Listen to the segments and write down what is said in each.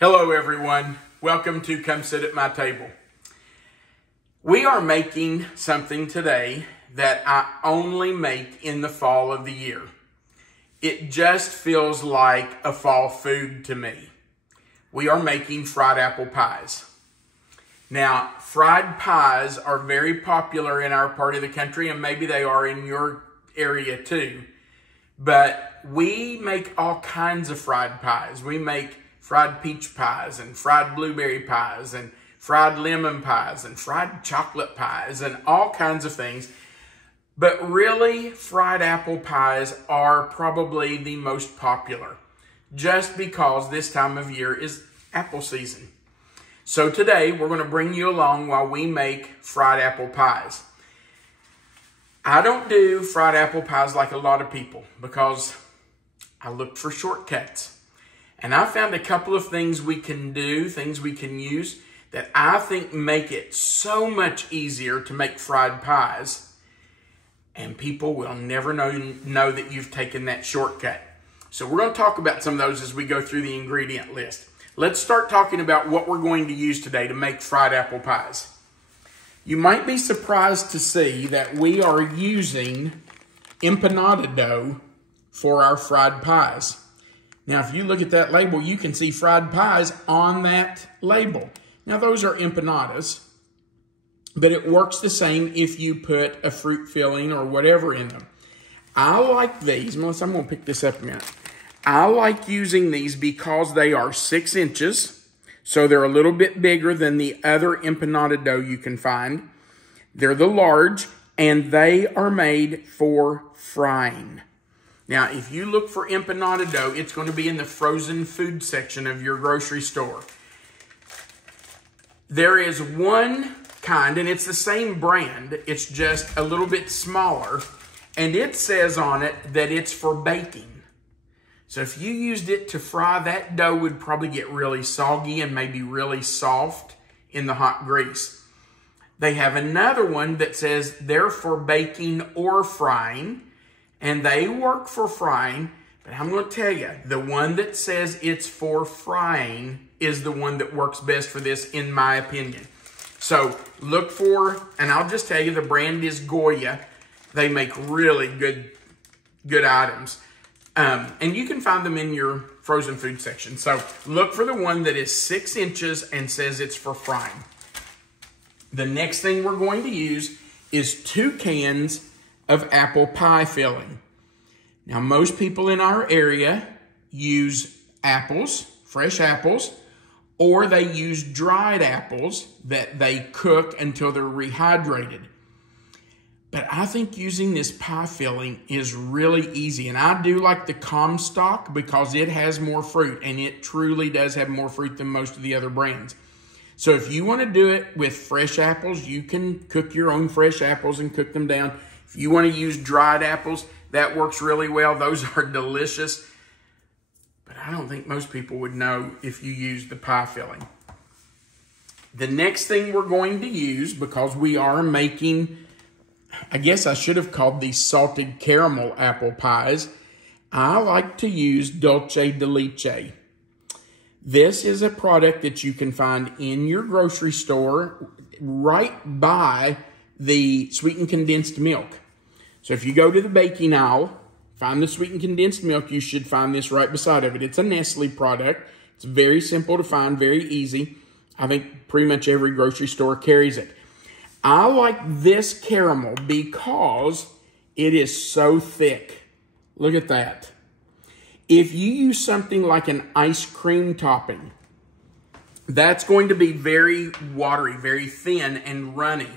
Hello everyone, welcome to Come Sit at My Table. We are making something today that I only make in the fall of the year. It just feels like a fall food to me. We are making fried apple pies. Now, fried pies are very popular in our part of the country, and maybe they are in your area too. But we make all kinds of fried pies. We make fried peach pies and fried blueberry pies and fried lemon pies and fried chocolate pies and all kinds of things. But really, fried apple pies are probably the most popular just because this time of year is apple season. So today, we're going to bring you along while we make fried apple pies. I don't do fried apple pies like a lot of people because I look for shortcuts. And I found a couple of things we can do, things we can use that I think make it so much easier to make fried pies. And people will never know that you've taken that shortcut. So we're going to talk about some of those as we go through the ingredient list. Let's start talking about what we're going to use today to make fried apple pies. You might be surprised to see that we are using empanada dough for our fried pies. Now, if you look at that label, you can see fried pies on that label. Now, those are empanadas, but it works the same if you put a fruit filling or whatever in them. I like these. Melissa, I'm going to pick this up a minute. I like using these because they are 6 inches, so they're a little bit bigger than the other empanada dough you can find. They're the large, and they are made for frying. Now, if you look for empanada dough, it's going to be in the frozen food section of your grocery store. There is one kind, and it's the same brand. It's just a little bit smaller, and it says on it that it's for baking. So if you used it to fry, that dough would probably get really soggy and maybe really soft in the hot grease. They have another one that says they're for baking or frying. And they work for frying, but I'm going to tell you, the one that says it's for frying is the one that works best for this, in my opinion. So look for, and I'll just tell you, the brand is Goya. They make really good items. And you can find them in your frozen food section. So look for the one that is 6 inches and says it's for frying. The next thing we're going to use is 2 cans of apple pie filling. Now, most people in our area use apples, fresh apples, or they use dried apples that they cook until they're rehydrated. But I think using this pie filling is really easy. And I do like the Comstock because it has more fruit, and it truly does have more fruit than most of the other brands. So if you want to do it with fresh apples, you can cook your own fresh apples and cook them down. If you want to use dried apples, that works really well. Those are delicious. But I don't think most people would know if you use the pie filling. The next thing we're going to use, because we are making, I guess I should have called these salted caramel apple pies, I like to use dulce de leche. This is a product that you can find in your grocery store right by the sweetened condensed milk. So if you go to the baking aisle, find the sweetened condensed milk, you should find this right beside of it. It's a Nestle product. It's very simple to find, very easy. I think pretty much every grocery store carries it. I like this caramel because it is so thick. Look at that. If you use something like an ice cream topping, that's going to be very watery, very thin and runny.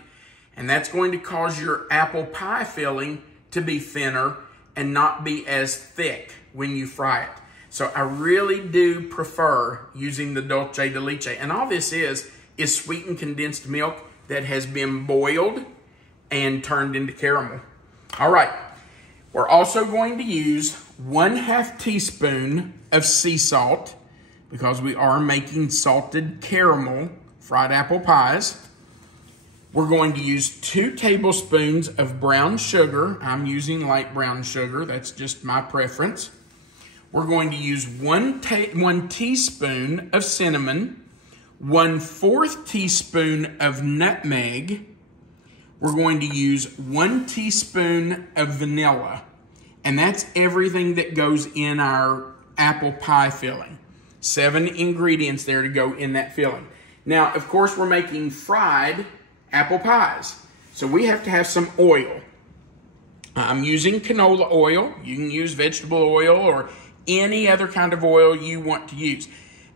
And that's going to cause your apple pie filling to be thinner and not be as thick when you fry it. So I really do prefer using the dulce de leche. And all this is sweetened condensed milk that has been boiled and turned into caramel. All right. We're also going to use 1/2 teaspoon of sea salt because we are making salted caramel fried apple pies. We're going to use 2 tablespoons of brown sugar. I'm using light brown sugar. That's just my preference. we're going to use one teaspoon of cinnamon, 1/4 teaspoon of nutmeg. We're going to use 1 teaspoon of vanilla. And that's everything that goes in our apple pie filling. 7 ingredients there to go in that filling. Now, of course, we're making fried apple pies. So we have to have some oil. I'm using canola oil. You can use vegetable oil or any other kind of oil you want to use.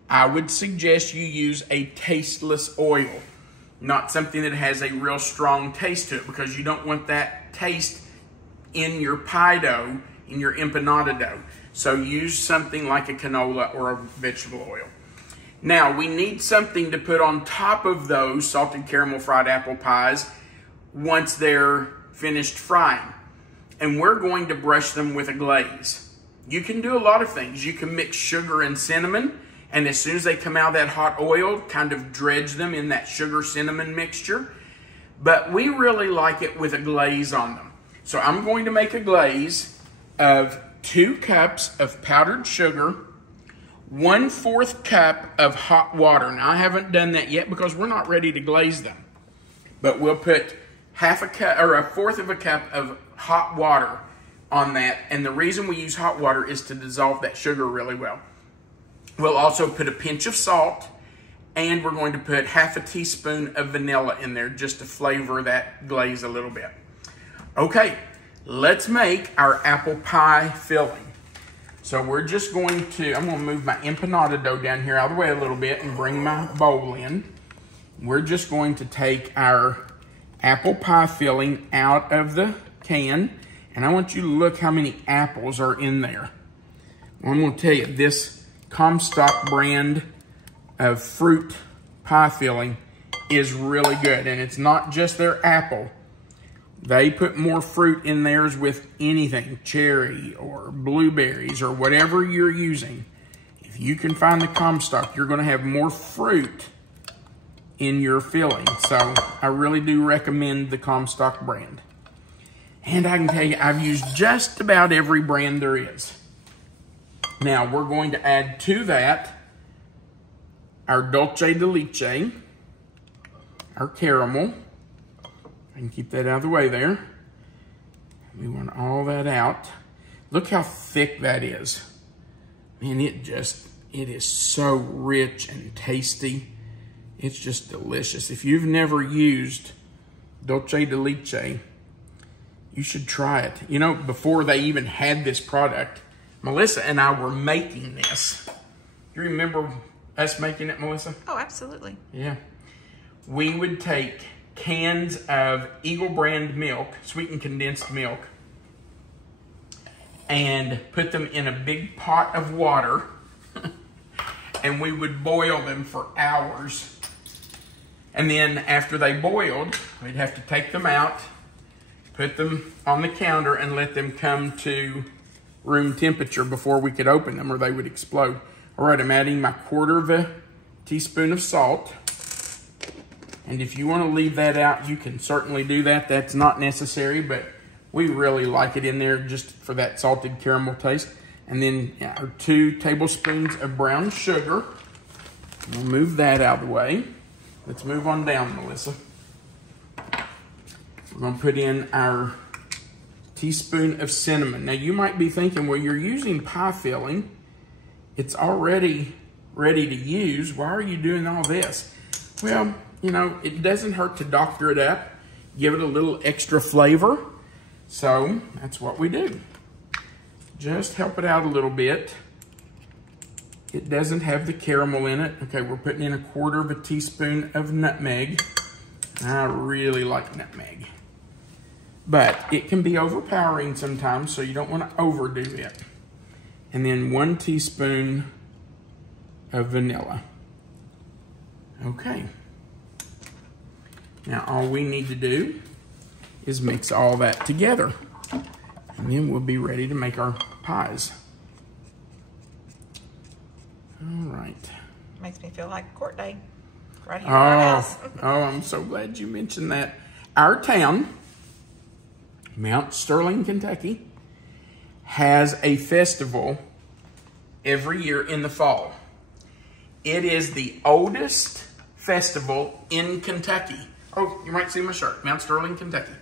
I would suggest you use a tasteless oil, not something that has a real strong taste to it, because you don't want that taste in your pie dough, in your empanada dough. So use something like a canola or a vegetable oil. Now, we need something to put on top of those salted caramel fried apple pies once they're finished frying. And we're going to brush them with a glaze. You can do a lot of things. You can mix sugar and cinnamon, and as soon as they come out of that hot oil, kind of dredge them in that sugar-cinnamon mixture. But we really like it with a glaze on them. So I'm going to make a glaze of 2 cups of powdered sugar, 1/4 cup of hot water. Now, I haven't done that yet because we're not ready to glaze them. But we'll put 1/2 cup or 1/4 of a cup of hot water on that. And the reason we use hot water is to dissolve that sugar really well. We'll also put a pinch of salt, and we're going to put 1/2 teaspoon of vanilla in there just to flavor that glaze a little bit. Okay, let's make our apple pie filling. So we're just going to, I'm going to move my empanada dough down here out of the way a little bit and bring my bowl in. We're just going to take our apple pie filling out of the can, and I want you to look how many apples are in there. I'm going to tell you, this Comstock brand of fruit pie filling is really good, and it's not just their apple. They put more fruit in theirs with anything, cherry or blueberries or whatever you're using. If you can find the Comstock, you're going to have more fruit in your filling. So I really do recommend the Comstock brand. And I can tell you, I've used just about every brand there is. Now we're going to add to that our dulce de leche, our caramel. I can keep that out of the way there. We want all that out. Look how thick that is. Man, it is so rich and tasty. It's just delicious. If you've never used dulce de leche, you should try it. You know, before they even had this product, Melissa and I were making this. You remember us making it, Melissa? Oh, absolutely. Yeah. We would take cans of Eagle brand milk, sweetened condensed milk, and put them in a big pot of water, and we would boil them for hours. And then after they boiled, we'd have to take them out, put them on the counter, and let them come to room temperature before we could open them, or they would explode. All right, I'm adding my 1/4 teaspoon of salt. And if you want to leave that out, you can certainly do that. That's not necessary, but we really like it in there just for that salted caramel taste. And then our 2 tablespoons of brown sugar. We'll move that out of the way. Let's move on down, Melissa. We're going to put in our teaspoon of cinnamon. Now, you might be thinking, well, you're using pie filling. It's already ready to use. Why are you doing all this? Well, you know, it doesn't hurt to doctor it up, give it a little extra flavor. So that's what we do. Just help it out a little bit. It doesn't have the caramel in it. Okay, we're putting in 1/4 teaspoon of nutmeg. I really like nutmeg. But it can be overpowering sometimes, so you don't want to overdo it. And then 1 teaspoon of vanilla. Okay. Now all we need to do is mix all that together. And then we'll be ready to make our pies. All right. Makes me feel like court day right here in our house. Oh, I'm so glad you mentioned that. Our town, Mount Sterling, Kentucky, has a festival every year in the fall. It is the oldest festival in Kentucky. Oh, you might see my shirt, Mount Sterling, Kentucky.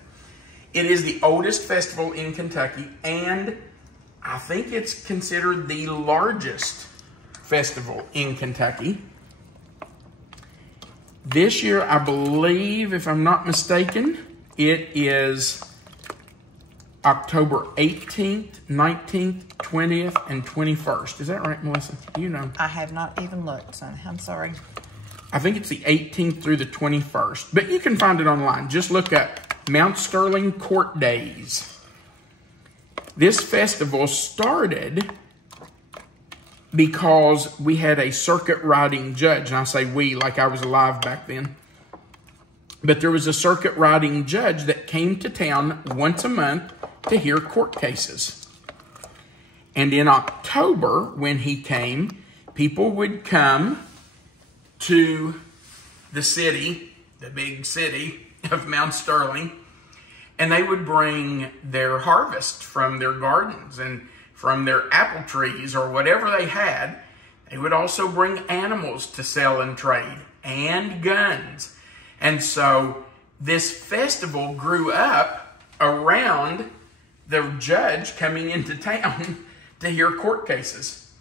It is the oldest festival in Kentucky, and I think it's considered the largest festival in Kentucky. This year, I believe, if I'm not mistaken, it is October 18th, 19th, 20th, and 21st. Is that right, Melissa? Do you know? I have not even looked, son. I'm sorry. I think it's the 18th through the 21st, but you can find it online. Just look up Mount Sterling Court Days. This festival started because we had a circuit riding judge, and I say we like I was alive back then. But there was a circuit riding judge that came to town once a month to hear court cases. And in October, when he came, people would come to the city, the big city of Mount Sterling, and they would bring their harvest from their gardens and from their apple trees or whatever they had. They would also bring animals to sell and trade and guns. And so this festival grew up around the judge coming into town to hear court cases.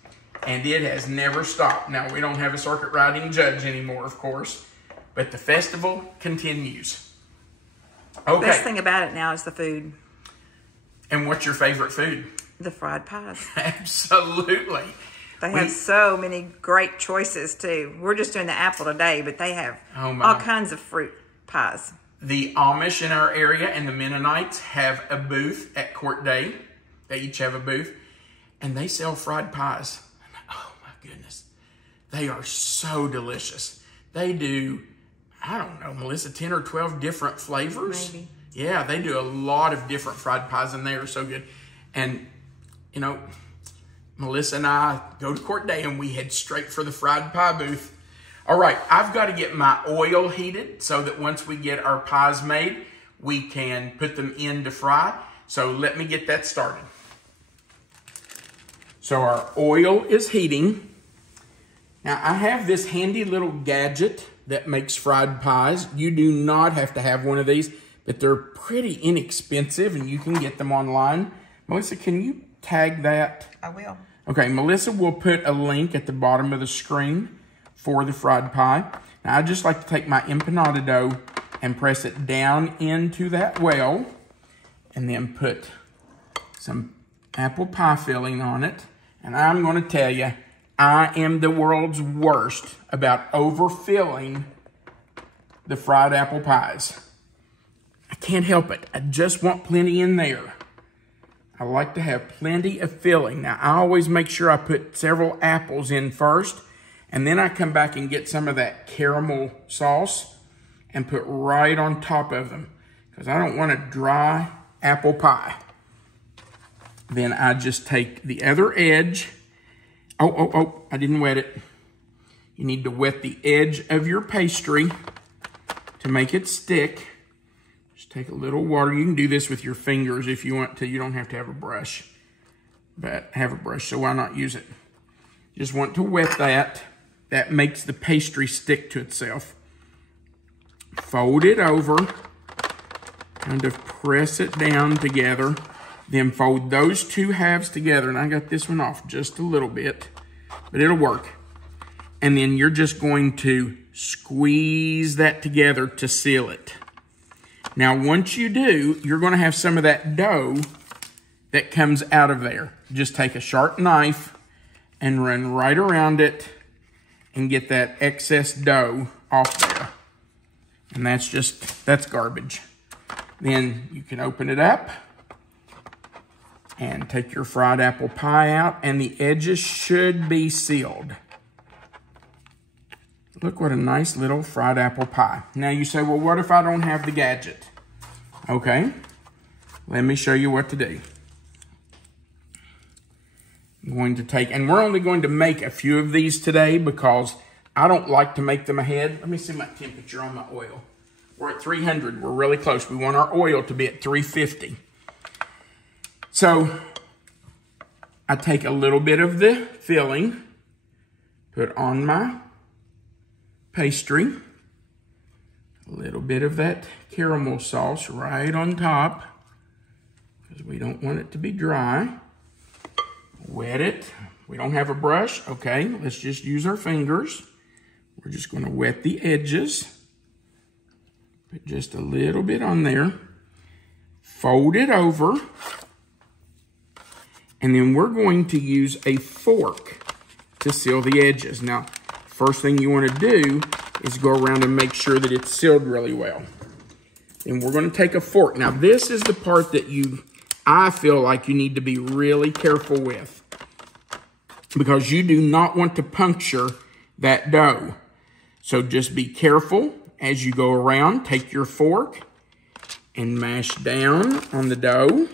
And it has never stopped. Now, we don't have a circuit riding judge anymore, of course, but the festival continues. Okay. The best thing about it now is the food. And what's your favorite food? The fried pies. Absolutely. They have so many great choices, too. We're just doing the apple today, but they have all kinds of fruit pies. The Amish in our area and the Mennonites have a booth at Court Day. They each have a booth, and they sell fried pies. Oh, my goodness. They are so delicious. They do, I don't know, Melissa, 10 or 12 different flavors. Maybe. Yeah, they do a lot of different fried pies, and they are so good. And, you know, Melissa and I go to Court Day, and we head straight for the fried pie booth. All right, I've got to get my oil heated so that once we get our pies made, we can put them in to fry. So let me get that started. So our oil is heating. Now, I have this handy little gadget that makes fried pies. You do not have to have one of these, but they're pretty inexpensive, and you can get them online. Melissa, can you tag that? I will. Okay, Melissa will put a link at the bottom of the screen for the fried pie. Now, I just like to take my empanada dough and press it down into that well, and then put some apple pie filling on it. And I'm going to tell you, I am the world's worst about overfilling the fried apple pies. I can't help it. I just want plenty in there. I like to have plenty of filling. Now, I always make sure I put several apples in first, and then I come back and get some of that caramel sauce and put right on top of them, because I don't want a dry apple pie. Then I just take the other edge. Oh, I didn't wet it. You need to wet the edge of your pastry to make it stick. Just take a little water. You can do this with your fingers if you want to. You don't have to have a brush, but have a brush, so why not use it? Just want to wet that. That makes the pastry stick to itself. Fold it over, kind of press it down together. Then fold those two halves together, and I got this one off just a little bit, but it'll work. And then you're just going to squeeze that together to seal it. Now, once you do, you're going to have some of that dough that comes out of there. Just take a sharp knife and run right around it and get that excess dough off there. And that's garbage. Then you can open it up and take your fried apple pie out, and the edges should be sealed. Look what a nice little fried apple pie. Now you say, well, what if I don't have the gadget? Okay, let me show you what to do. I'm going to take, and we're only going to make a few of these today because I don't like to make them ahead. Let me see my temperature on my oil. We're at 300, we're really close. We want our oil to be at 350. So I take a little bit of the filling, put on my pastry, a little bit of that caramel sauce right on top, because we don't want it to be dry. Wet it. We don't have a brush. Okay, let's just use our fingers. We're just going to wet the edges. Put just a little bit on there. Fold it over. And then we're going to use a fork to seal the edges. Now, first thing you want to do is go around and make sure that it's sealed really well. And we're going to take a fork. Now, this is the part that I feel like you need to be really careful with, because you do not want to puncture that dough. So just be careful as you go around. Take your fork and mash down on the dough.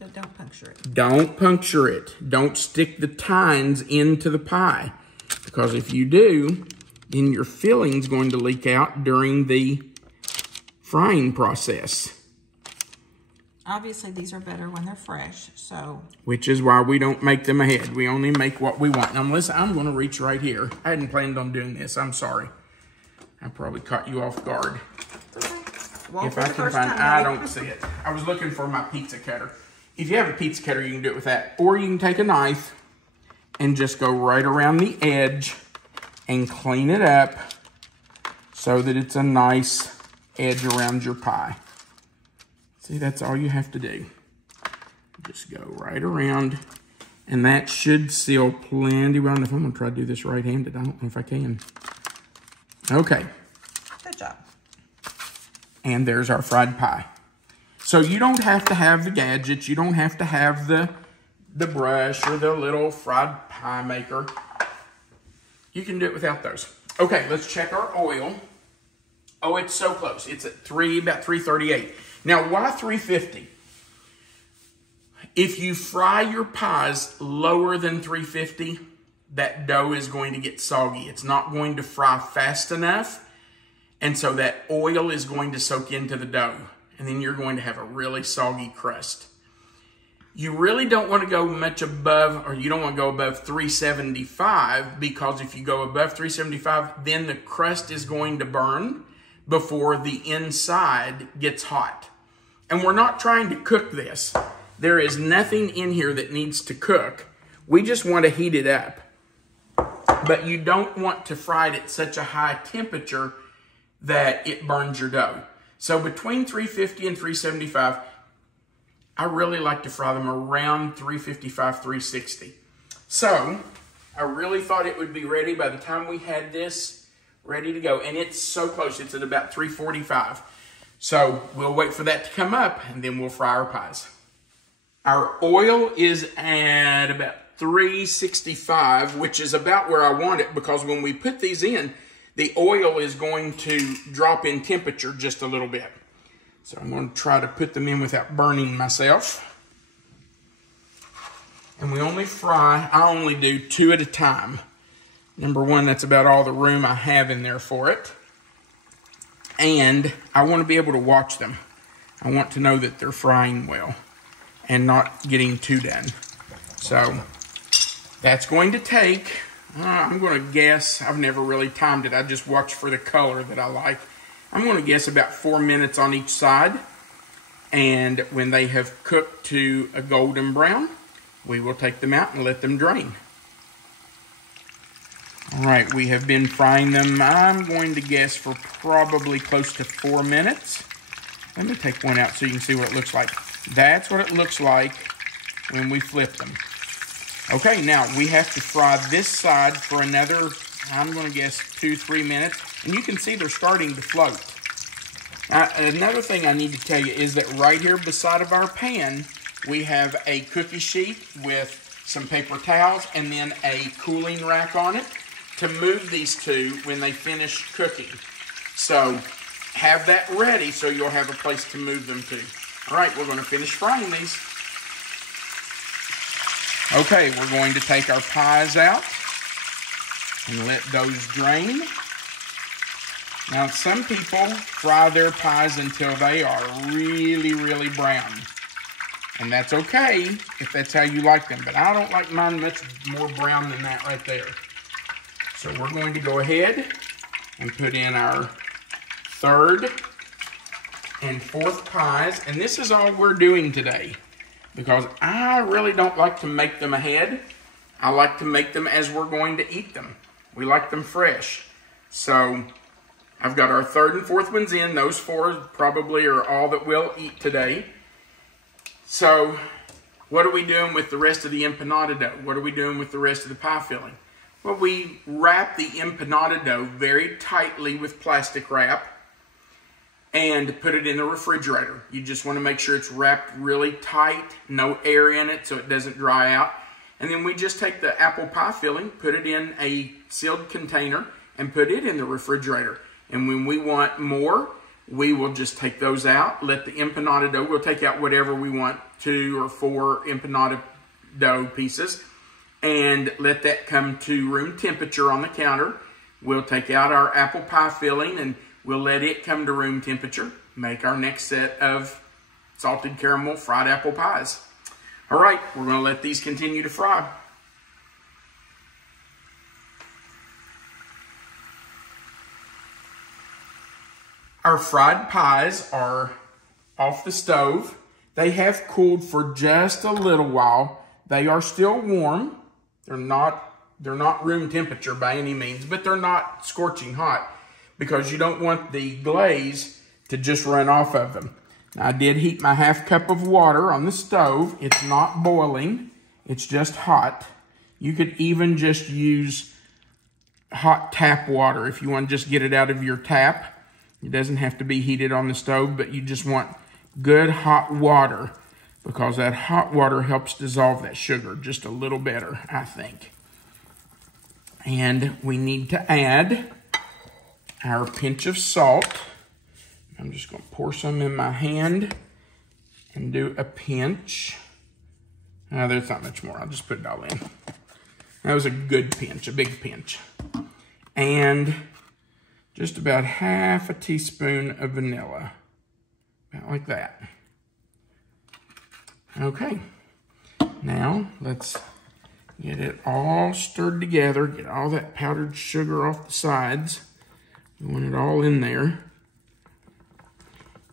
But don't puncture it. Don't puncture it. Don't stick the tines into the pie, because if you do, then your filling's going to leak out during the frying process. Obviously, these are better when they're fresh, so. Which is why we don't make them ahead. We only make what we want. Now, Melissa, I'm going to reach right here. I hadn't planned on doing this. I'm sorry. I probably caught you off guard. Okay. Well, if I can find, I don't see it. I was looking for my pizza cutter. If you have a pizza cutter, you can do it with that. Or you can take a knife and just go right around the edge and clean it up so that it's a nice edge around your pie. See, that's all you have to do. Just go right around, and that should seal plenty well enough. I'm going to try to do this right-handed. I don't know if I can. Okay. Good job. And there's our fried pie. So you don't have to have the gadgets. You don't have to have the brush or the little fried pie maker. You can do it without those. Okay, let's check our oil. Oh, it's so close. It's at about 338. Now, why 350? If you fry your pies lower than 350, that dough is going to get soggy. It's not going to fry fast enough, and so that oil is going to soak into the dough, and then you're going to have a really soggy crust. You really don't want to go much above, or you don't want to go above 375, because if you go above 375, then the crust is going to burn before the inside gets hot. And we're not trying to cook this. There is nothing in here that needs to cook. We just want to heat it up. But you don't want to fry it at such a high temperature that it burns your dough. So between 350 and 375, I really like to fry them around 355, 360. So I really thought it would be ready by the time we had this ready to go. And it's so close. It's at about 345. So we'll wait for that to come up, and then we'll fry our pies. Our oil is at about 365, which is about where I want it, because when we put these in, the oil is going to drop in temperature just a little bit. So I'm going to try to put them in without burning myself. And I only do 2 at a time. Number one, that's about all the room I have in there for it. And I want to be able to watch them. I want to know that they're frying well and not getting too done. So that's going to take, I'm going to guess, I've never really timed it. I just watch for the color that I like. I'm going to guess about 4 minutes on each side. And when they have cooked to a golden brown, we will take them out and let them drain. All right, we have been frying them, I'm going to guess, for probably close to 4 minutes. Let me take one out so you can see what it looks like. That's what it looks like when we flip them. Okay, now we have to fry this side for another, I'm going to guess, 2-3 minutes. And you can see they're starting to float. Another thing I need to tell you is that right here beside of our pan, we have a cookie sheet with some paper towels and then a cooling rack on it to move these to when they finish cooking. So have that ready so you'll have a place to move them to. All right, we're going to finish frying these. Okay, we're going to take our pies out and let those drain. Now, some people fry their pies until they are really, really brown. And that's okay if that's how you like them, but I don't like mine much more brown than that right there. So we're going to go ahead and put in our third and fourth pies, and this is all we're doing today because I really don't like to make them ahead. I like to make them as we're going to eat them. We like them fresh. So I've got our third and fourth ones in. Those four probably are all that we'll eat today. So what are we doing with the rest of the empanada dough? What are we doing with the rest of the pie filling? Well, we wrap the empanada dough very tightly with plastic wrap and put it in the refrigerator. You just want to make sure it's wrapped really tight, no air in it so it doesn't dry out. And then we just take the apple pie filling, put it in a sealed container, and put it in the refrigerator. And when we want more, we will just take those out, let the empanada dough, we'll take out whatever we want, 2 or 4 empanada dough pieces, and let that come to room temperature on the counter. We'll take out our apple pie filling and we'll let it come to room temperature, make our next set of salted caramel fried apple pies. All right, we're gonna let these continue to fry. Our fried pies are off the stove. They have cooled for just a little while. They are still warm. They're not room temperature by any means, but they're not scorching hot because you don't want the glaze to just run off of them. Now, I did heat my ½ cup of water on the stove. It's not boiling. It's just hot. You could even just use hot tap water if you want to just get it out of your tap. It doesn't have to be heated on the stove, but you just want good hot water because that hot water helps dissolve that sugar just a little better, I think. And we need to add our pinch of salt. I'm just going to pour some in my hand and do a pinch. There's not much more. I'll just put it all in. That was a good pinch, a big pinch. And just about ½ teaspoon of vanilla. About like that. Okay. Now, let's get it all stirred together. Get all that powdered sugar off the sides. We want it all in there.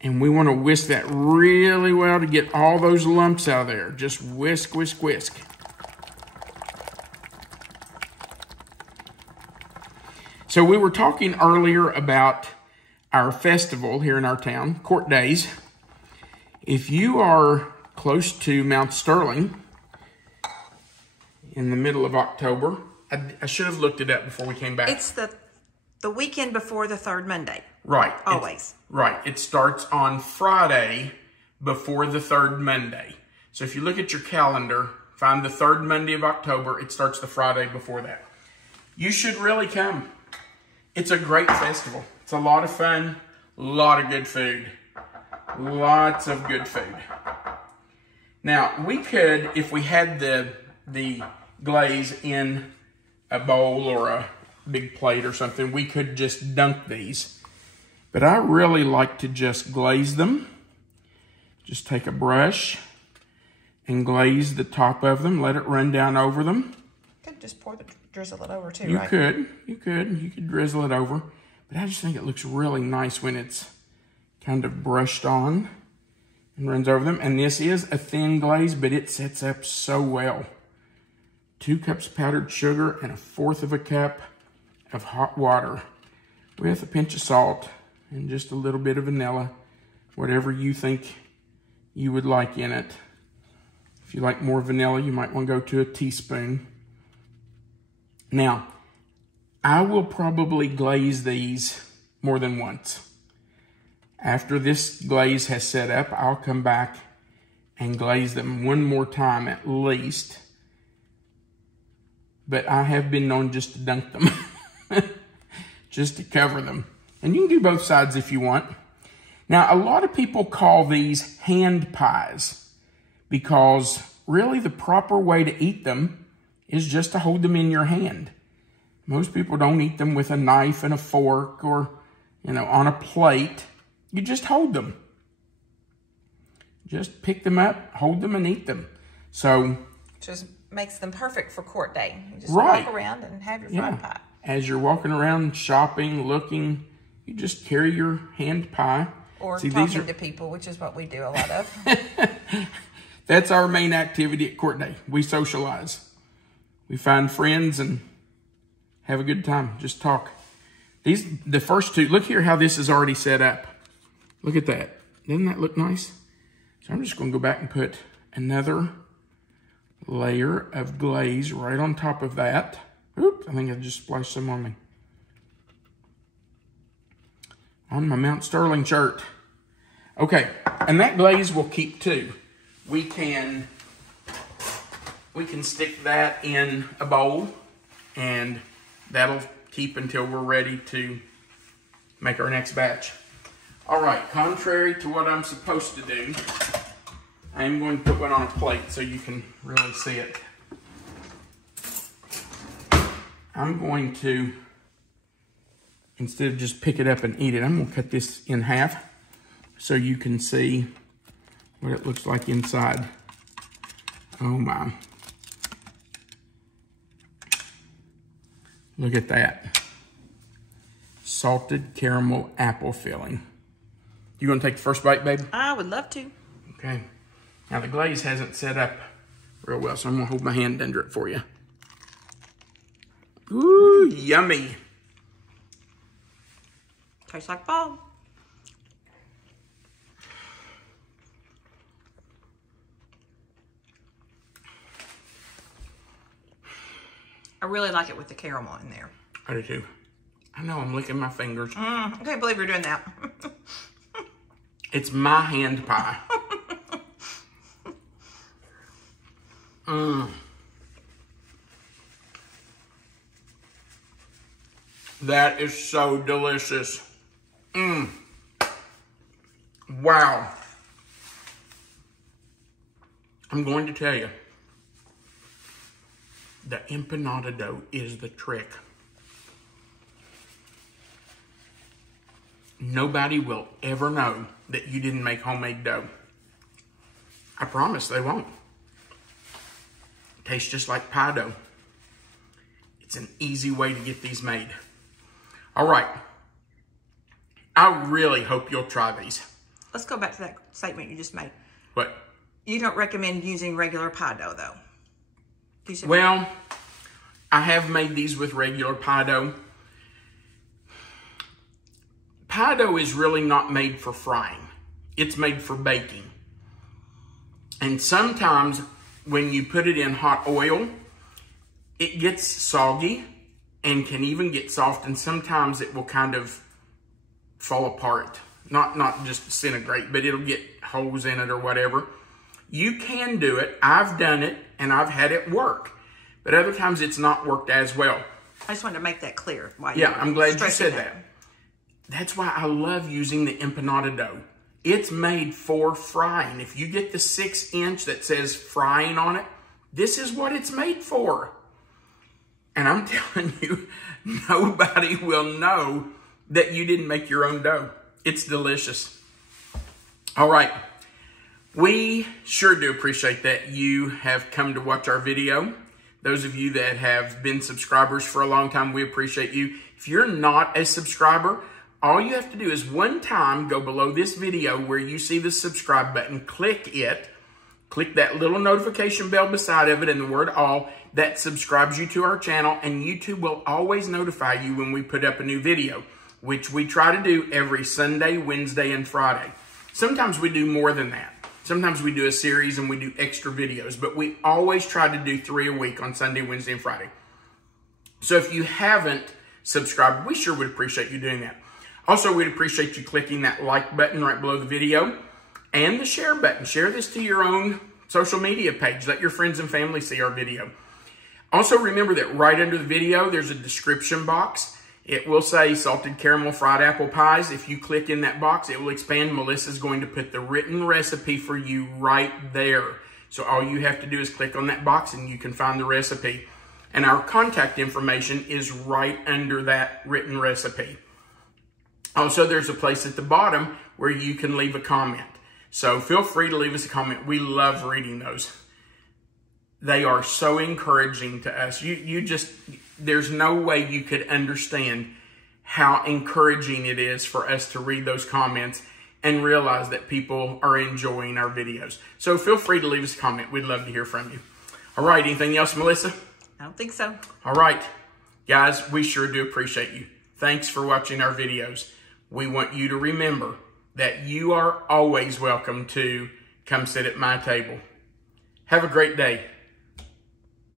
And we want to whisk that really well to get all those lumps out of there. Just whisk, whisk, whisk. So we were talking earlier about our festival here in our town, Court Days. If you are close to Mount Sterling in the middle of October, I should have looked it up before we came back. It's the weekend before the third Monday. Right. Always. Right. It starts on Friday before the third Monday. So if you look at your calendar, find the third Monday of October, it starts the Friday before that. You should really come. It's a great festival. It's a lot of fun, a lot of good food. Lots of good food. Now, we could, if we had the glaze in a bowl or a big plate or something, we could just dunk these. But I really like to just glaze them. Just take a brush and glaze the top of them. Let it run down over them. You could just drizzle it over too, you right? You could drizzle it over. But I just think it looks really nice when it's kind of brushed on and runs over them. And this is a thin glaze, but it sets up so well. 2 cups powdered sugar and 1/4 cup of hot water with a pinch of salt and just a little bit of vanilla, whatever you think you would like in it. If you like more vanilla, you might want to go to a teaspoon. Now, I will probably glaze these more than once. After this glaze has set up, I'll come back and glaze them one more time at least. But I have been known just to dunk them, just to cover them. And you can do both sides if you want. Now, a lot of people call these hand pies because really the proper way to eat them is just to hold them in your hand. Most people don't eat them with a knife and a fork or, on a plate. You just hold them. just pick them up, hold them, and eat them. So just makes them perfect for court day. You just right. walk around and have your fried pie. As you're walking around shopping, looking, you just carry your hand pie. Or talking to people, which is what we do a lot of. That's our main activity at court day. We socialize. We find friends and have a good time. Just talk. The first two, look here how this is already set up. Look at that. Doesn't that look nice? So I'm just going to go back and put another layer of glaze right on top of that. Oops, I think I just splashed some on me. On my Mount Sterling shirt. Okay, and that glaze will keep too. We can stick that in a bowl, and that'll keep until we're ready to make our next batch. All right, contrary to what I'm supposed to do, I'm going to put one on a plate so you can really see it. I'm going to, instead of just pick it up and eat it, I'm going to cut this in half so you can see what it looks like inside. Oh my. Look at that. Salted caramel apple filling. You gonna take the first bite, babe? I would love to. Okay. Now the glaze hasn't set up real well, so I'm gonna hold my hand under it for you. Ooh, yummy. Tastes like fall. I really like it with the caramel in there. I do too. I know, I'm licking my fingers. I can't believe you're doing that. It's my hand pie. That is so delicious. Wow. I'm going to tell you, the empanada dough is the trick. Nobody will ever know that you didn't make homemade dough. I promise they won't. Tastes just like pie dough. It's an easy way to get these made. All right. I really hope you'll try these. Let's go back to that statement you just made. What? You don't recommend using regular pie dough, though. Well, I have made these with regular pie dough. Pie dough is really not made for frying. It's made for baking. And sometimes when you put it in hot oil, it gets soggy and can even get soft, and sometimes it will kind of fall apart. Not just disintegrate, but it'll get holes in it or whatever. You can do it. I've done it, and I've had it work. But other times it's not worked as well. I just wanted to make that clear. Yeah, I'm glad you said that. That's why I love using the empanada dough. It's made for frying. If you get the 6-inch that says frying on it, this is what it's made for. And I'm telling you, nobody will know that you didn't make your own dough. It's delicious. All right. We sure do appreciate that you have come to watch our video. Those of you that have been subscribers for a long time, we appreciate you. If you're not a subscriber, all you have to do is one time go below this video where you see the subscribe button, click it, click that little notification bell beside of it and the word all. That subscribes you to our channel, and YouTube will always notify you when we put up a new video, which we try to do every Sunday, Wednesday, and Friday. Sometimes we do more than that. Sometimes we do a series and we do extra videos, but we always try to do 3 a week on Sunday, Wednesday, and Friday. So if you haven't subscribed, we sure would appreciate you doing that. Also, we'd appreciate you clicking that like button right below the video and the share button. Share this to your own social media page. Let your friends and family see our video. Also, remember that right under the video, there's a description box. It will say salted caramel fried apple pies. If you click in that box, it will expand. Melissa's going to put the written recipe for you right there. So all you have to do is click on that box and you can find the recipe. And our contact information is right under that written recipe. Also, there's a place at the bottom where you can leave a comment. So feel free to leave us a comment. We love reading those. They are so encouraging to us. You just, there's no way you could understand how encouraging it is for us to read those comments and realize that people are enjoying our videos. So feel free to leave us a comment. We'd love to hear from you. All right, anything else, Melissa? I don't think so. All right, guys, we sure do appreciate you. Thanks for watching our videos. We want you to remember that you are always welcome to come sit at my table. Have a great day.